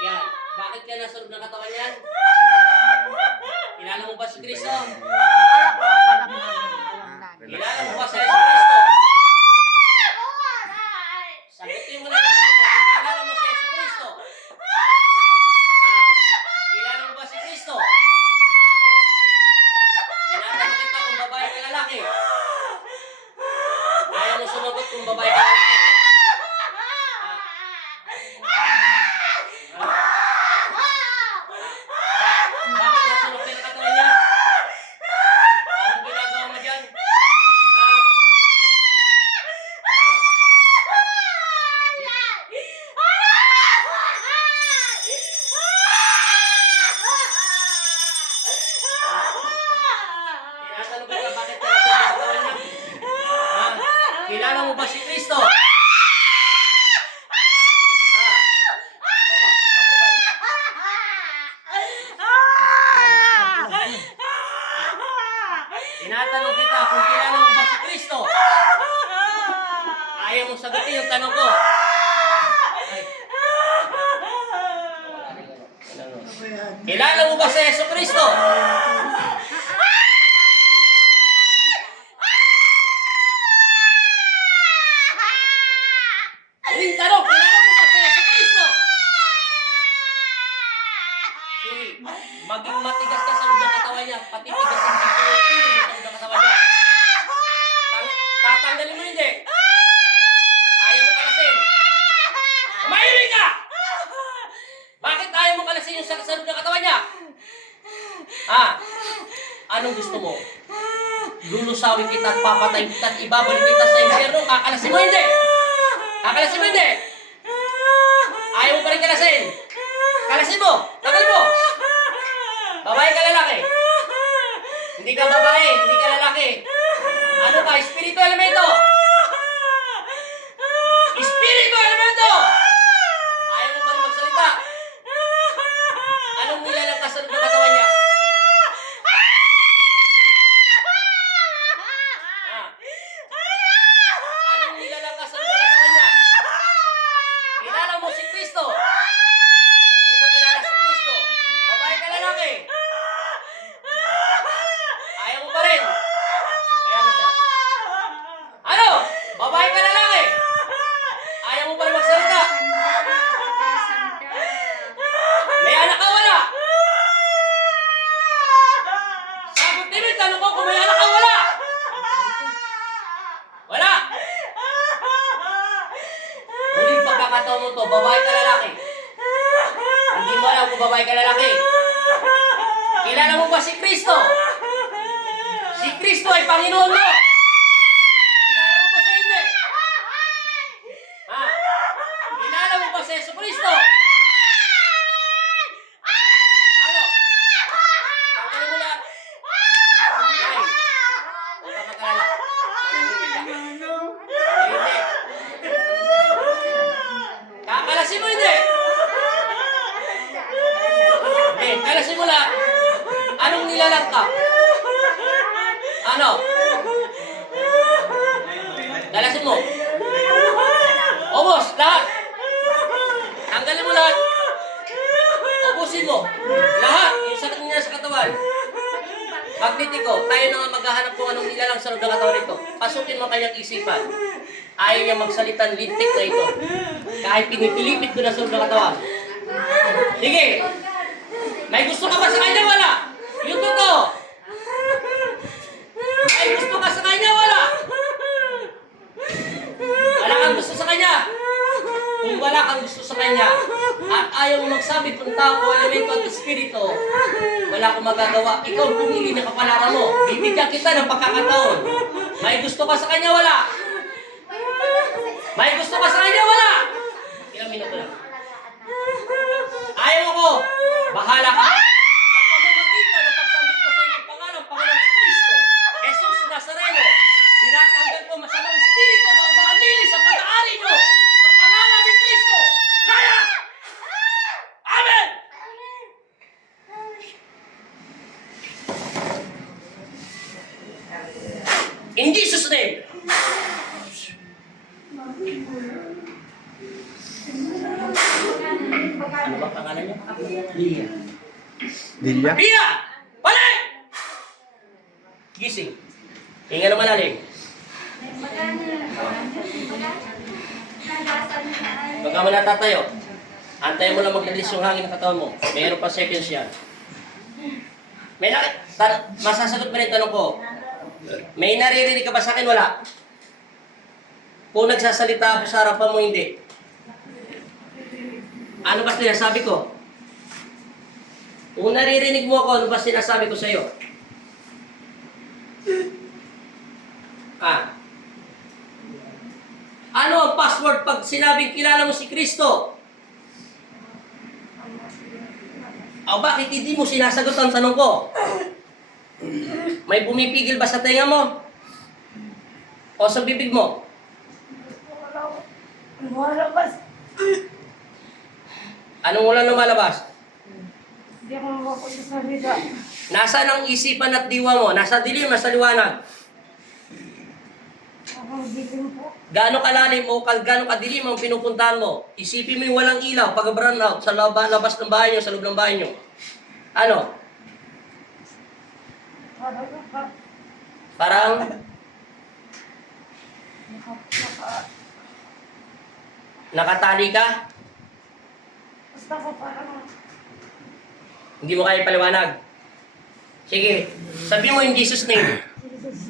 Yan. Bakit ka nasunod ng katawan yan? Kilala mo ba si Kristo? Kilala mo ba si Yesu Kristo? Sagutin mo lang yung tanong ko. Kung kilala mo si Yesu Kristo? Kilala mo ba si Kristo? Tinatanong kita kung babae ka lalaki. Ayaw mo sumagot kung babae ka lalaki. Bakit nasunod ka ng katawan niya? Anong ginagawa mo dyan? Tinatanong kita bakit ka nasunod ng katawan niya? Kilala mo ba si Kristo? Tinatanong kita kung kilala mo ba si Kristo? Ayaw mong sagutin yung tanong ko. Kilala mo ba si Yesu Kristo? Huling tanong, kilala mo ba si Yesu Kristo? Sige, maging matigas ka sa loob ng katawan niya, pati tigas ang ulo mo sa loob ng katawan niya. Tatanggalin mo hindi. Ayaw mo kalasin. Mahilig ka! Bakit ayaw mo kalasin yung sa loob ng katawan niya? Anong gusto mo? Lulusawin kita at papatayin kita at ibabalik kita sa impyerno. Kakalasin mo hindi. Kakalasin mo hindi. Ayaw mo pa rin kalasin. Kalasin mo. Tagal mo. Babae ka lalaki. Hindi ka babae. Hindi ka lalaki. Ano ka? Espiritu elemento. Espiritu elemento. Ayaw mo pa rin magsalita. Anong nilalang ka sa loob ng katawan niya? Anong nilalang ka sa loob ng katawan niya? Kilala mo si Kristo. Hindi mo kilala si Kristo. Babae ka lalaki. Ayaw mo pa rin. Kaya mo siya. Ano? Babae ka lalaki. Ayaw mo pa rin magsalita. May anak ka wala? Sagutin mo yung tanong ko kung may anak ka wala. Wala. Huling pagkakataon mo to, babae ka lalaki. Hindi mo alam kung babae ka lalaki. Kilala mo ba si Kristo? Si Kristo ay Panginoon mo. Kilala mo ba siya hindi? Kilala mo ba si Yesu Kristo? Ano? Tanggalin mo lahat. Yan. Huwag ka mag-alala. Manahimik ka. Hindi. Kakalasin mo hindi. Hindi. Kalasin mo lahat. Anong nilalang ka? Ano? Kalasin mo. Ubos, lahat. Tanggalin mo lahat. Ubusin mo. Lahat. Yung sakit niya sa katawan. Magnetiko. Tayo na nga maghahanap kung anong nilalang sa loob ng katawan nito. Pasukin mo kanyang isipan. Ayaw niya magsalitang lintik na ito. Kahit pinipilipit ko na sa loob ng katawan. Sige. May gusto ka ba sa kanya? Wala. Yung totoo. May gusto ka sa kanya? Wala. Wala kang gusto sa kanya. Kung wala kang gusto sa kanya at ayaw mo magsabi kung tao o elemento at espiritu, wala akong magagawa. Ikaw pumili na kapalaran mo. Bibigyan kita ng pagkakataon. May gusto ka sa kanya? Wala. May gusto ka sa kanya? Wala. Ilang minuto lang. Bahala ka. Sa pamamagitan ng pagsambit ko sa inyong pangalan, Panginoong Kristo, Jesus Nazareno, tinatanggal ko masamang espiritu ng mga lili sa pag-aari nyo. Sa pangalan ni Kristo, layas! Amen! In Jesus' name. Ano ba pangalan niya? Lia. Dilya? Lia! Balik! Gising. Hinga na malalim. Pagka mo natatayo, antayin mo lang mag-release yung hangin ng katawan mo. Mayroon pa seconds yan. Masasagot mo rin tanong ko. May naririnig ka ba sa akin? Wala. Kung nagsasalita ako sa harapan mo, hindi. Ano ba sinasabi ko? Kung naririnig mo ako, ano ba sinasabi ko sa iyo? Ano ang password pag sinabing kilala mo si Kristo? O bakit hindi mo sinasagot ang tanong ko? May pumipigil ba sa tenga mo? O sa bibig mo? Lumalabas. Anong wala lumalabas? Hindi ako makakulit sa salita. Nasaan ang isipan at diwa mo? Nasa dilim, nasa liwanag. Ako dilim po. Gaano kalalim o gaano kadilim ang pinupuntahan mo? Isipin mo yung walang ilaw, pag-brown out, sa labas ng bahay nyo, sa loob ng bahay nyo. Ano? Parang? Nakatali ka? Basta po parang Hindi mo kaya paliwanag? Sige, sabi mo in Jesus' name.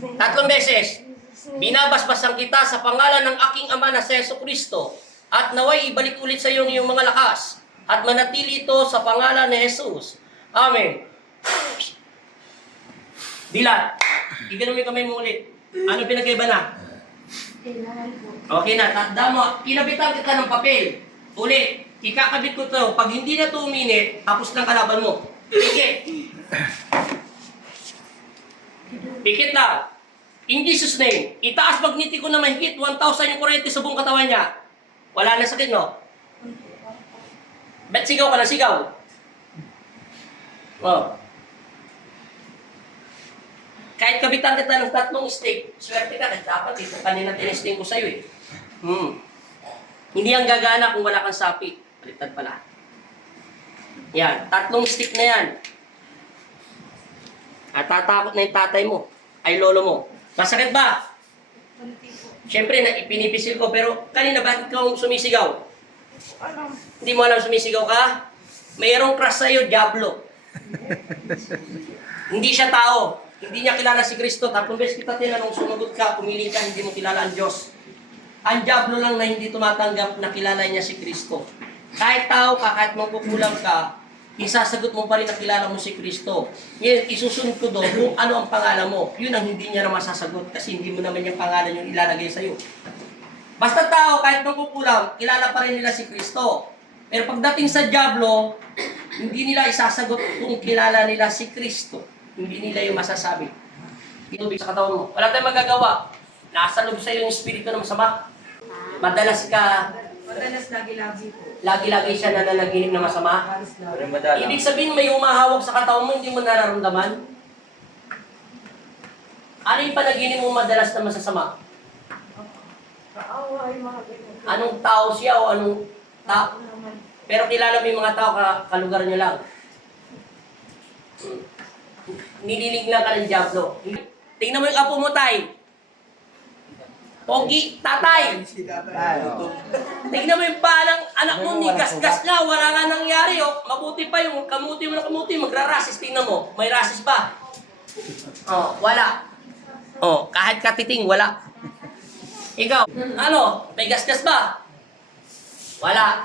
3 beses. Binabasbasan kita sa pangalan ng aking Ama na si Jesucristo at naway ibalik ulit sa iyo yung mga lakas at manatili ito sa pangalan ni Jesus. Amen. Dilat, igano mo yung kamay mo ulit. Ano pinagkaiba na? kailangan po. Okay na, tanda mo, kinabitan kita ng papel. Uli, ikakabit ko to. Pag hindi na 2 minutes, tapos ng kalaban mo. Pikit. Pikit na. In Jesus' name, itaas magniti ko na mahigit 1,000 yung kurente sa buong katawan niya. Wala na sakit, no? Bet sigaw ka na, sigaw. Oh. Kahit kabitan kita ng 3 stick, swerte ka, dapat ito kanina tinesting ko sa'yo eh. Hindi ang gagana kung wala kang sapi. Baliktad pala. Yan, 3 stick na yan. At tatakot na yung tatay mo, ay lolo mo. Masakit ba? Siyempre, ipinipisil ko, pero kanina bakit ka sumisigaw? Ano? Hindi mo alam sumisigaw ka? Mayroong crush sa'yo, Diablo. Hindi siya tao. Hindi niya kilala si Kristo. 3 beses kita tinanong, sumagot ka, pumiling ka, hindi mo kilala ang Diyos. Ang Diablo lang na hindi tumatanggap na kilala niya si Kristo. Kahit tao ka, kahit magkukulang ka, isasagot mo pa rin na kilala mo si Kristo. Yan, isusunod ko doon kung ano ang pangalan mo. Yun ang hindi niya na masasagot kasi hindi mo naman yung pangalan yung ilalagay sa'yo. Basta tao, kahit magkukulang, kilala pa rin nila si Kristo. Pero pagdating sa Diablo, hindi nila isasagot kung kilala nila si Kristo. Hindi nila yung masasabi. Itubig sa katawan mo. Wala tayong magagawa. Nasa loob sa'yo yung espiritu na masama. Madalas lagi-lagi po. Lagi-lagi siya nananaginip na masama. Ibig sabihin may humahawak sa katawan mo, hindi mo nararamdaman. Ano yung panaginip mo madalas na masasama? Kaawa yung mga ganyan. Anong tao siya o anong tao? Naman. Pero kilala mo yung mga tao, kalugar niyo lang. Nililig lang ka ng Diablo. Tingnan mo yung apo mo, tay. Pogi, tatay. Tingnan mo yung palang anak mo, nigas-gas na, wala nga nangyari. Oh. Mabuti pa yung kamuti mo na kamuti, magra-rasis. Tingnan mo, may rasis pa. Oh, wala. Oh, kahit katiting, wala. Ikaw, ano, may gas-gas ba? Wala.